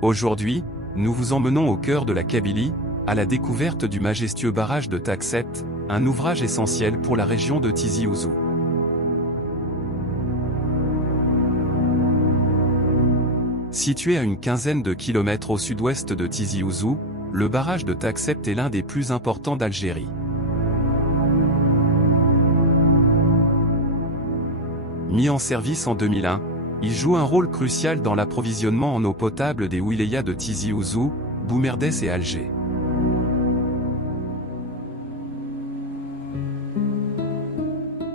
Aujourd'hui, nous vous emmenons au cœur de la Kabylie, à la découverte du majestueux barrage de Taksept, un ouvrage essentiel pour la région de Tizi Ouzou. Situé à une quinzaine de kilomètres au sud-ouest de Tizi Ouzou, le barrage de Taksept est l'un des plus importants d'Algérie. Mis en service en 2001, il joue un rôle crucial dans l'approvisionnement en eau potable des wilayas de Tizi Ouzou, Boumerdès et Alger.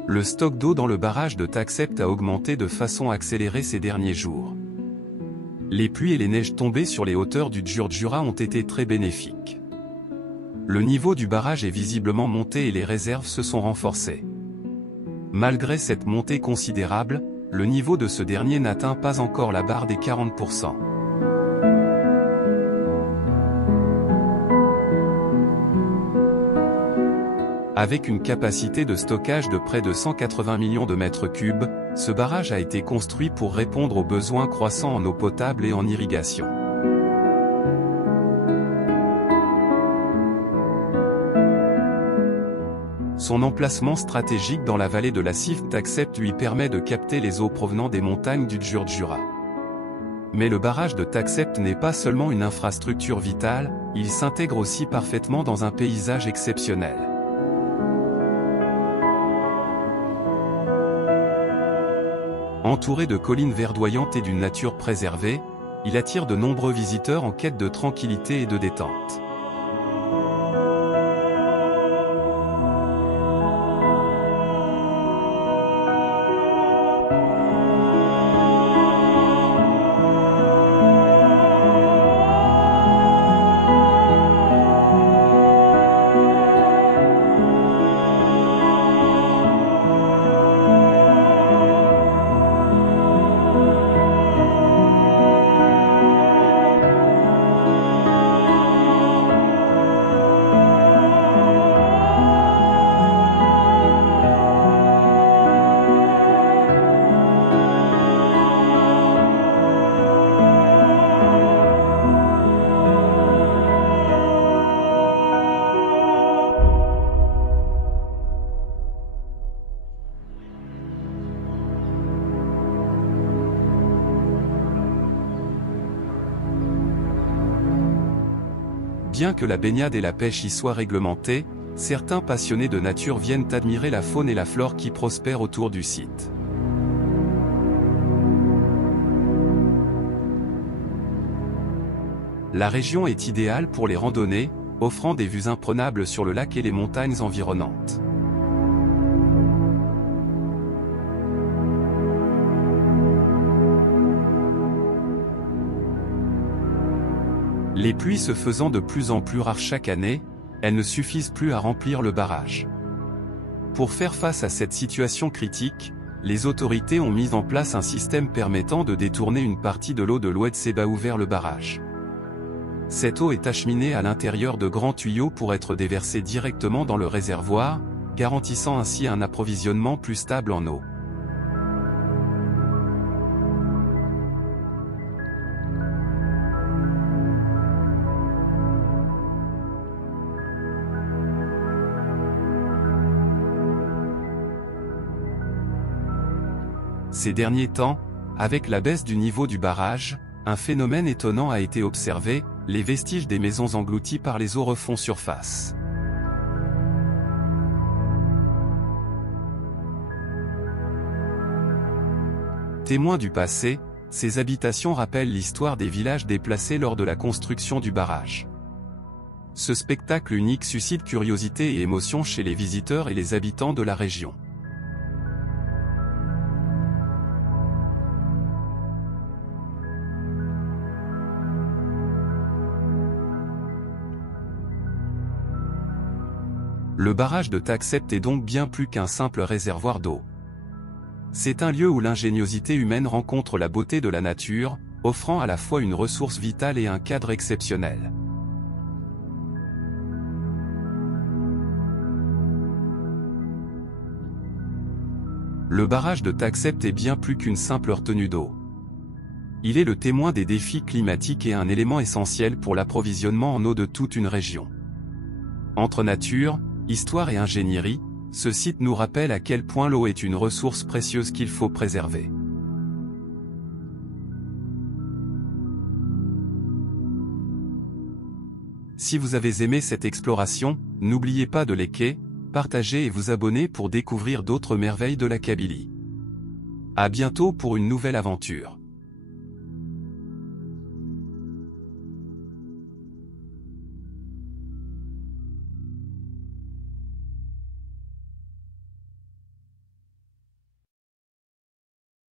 Le stock d'eau dans le barrage de Taksept a augmenté de façon accélérée ces derniers jours. Les pluies et les neiges tombées sur les hauteurs du Djurdjura ont été très bénéfiques. Le niveau du barrage est visiblement monté et les réserves se sont renforcées. Malgré cette montée considérable, le niveau de ce dernier n'atteint pas encore la barre des 40%. Avec une capacité de stockage de près de 180 millions de mètres cubes, ce barrage a été construit pour répondre aux besoins croissants en eau potable et en irrigation. Son emplacement stratégique dans la vallée de la Sifte Taksept lui permet de capter les eaux provenant des montagnes du Djurdjura. Mais le barrage de Taksept n'est pas seulement une infrastructure vitale, il s'intègre aussi parfaitement dans un paysage exceptionnel. Entouré de collines verdoyantes et d'une nature préservée, il attire de nombreux visiteurs en quête de tranquillité et de détente. Bien que la baignade et la pêche y soient réglementées, certains passionnés de nature viennent admirer la faune et la flore qui prospèrent autour du site. La région est idéale pour les randonnées, offrant des vues imprenables sur le lac et les montagnes environnantes. Les pluies se faisant de plus en plus rares chaque année, elles ne suffisent plus à remplir le barrage. Pour faire face à cette situation critique, les autorités ont mis en place un système permettant de détourner une partie de l'eau de l'Oued Sebaou vers le barrage. Cette eau est acheminée à l'intérieur de grands tuyaux pour être déversée directement dans le réservoir, garantissant ainsi un approvisionnement plus stable en eau. Ces derniers temps, avec la baisse du niveau du barrage, un phénomène étonnant a été observé, les vestiges des maisons englouties par les eaux refont surface. Témoins du passé, ces habitations rappellent l'histoire des villages déplacés lors de la construction du barrage. Ce spectacle unique suscite curiosité et émotion chez les visiteurs et les habitants de la région. Le barrage de Taksept est donc bien plus qu'un simple réservoir d'eau. C'est un lieu où l'ingéniosité humaine rencontre la beauté de la nature, offrant à la fois une ressource vitale et un cadre exceptionnel. Le barrage de Taksept est bien plus qu'une simple retenue d'eau. Il est le témoin des défis climatiques et un élément essentiel pour l'approvisionnement en eau de toute une région. Entre nature, histoire et ingénierie, ce site nous rappelle à quel point l'eau est une ressource précieuse qu'il faut préserver. Si vous avez aimé cette exploration, n'oubliez pas de liker, partager et vous abonner pour découvrir d'autres merveilles de la Kabylie. À bientôt pour une nouvelle aventure.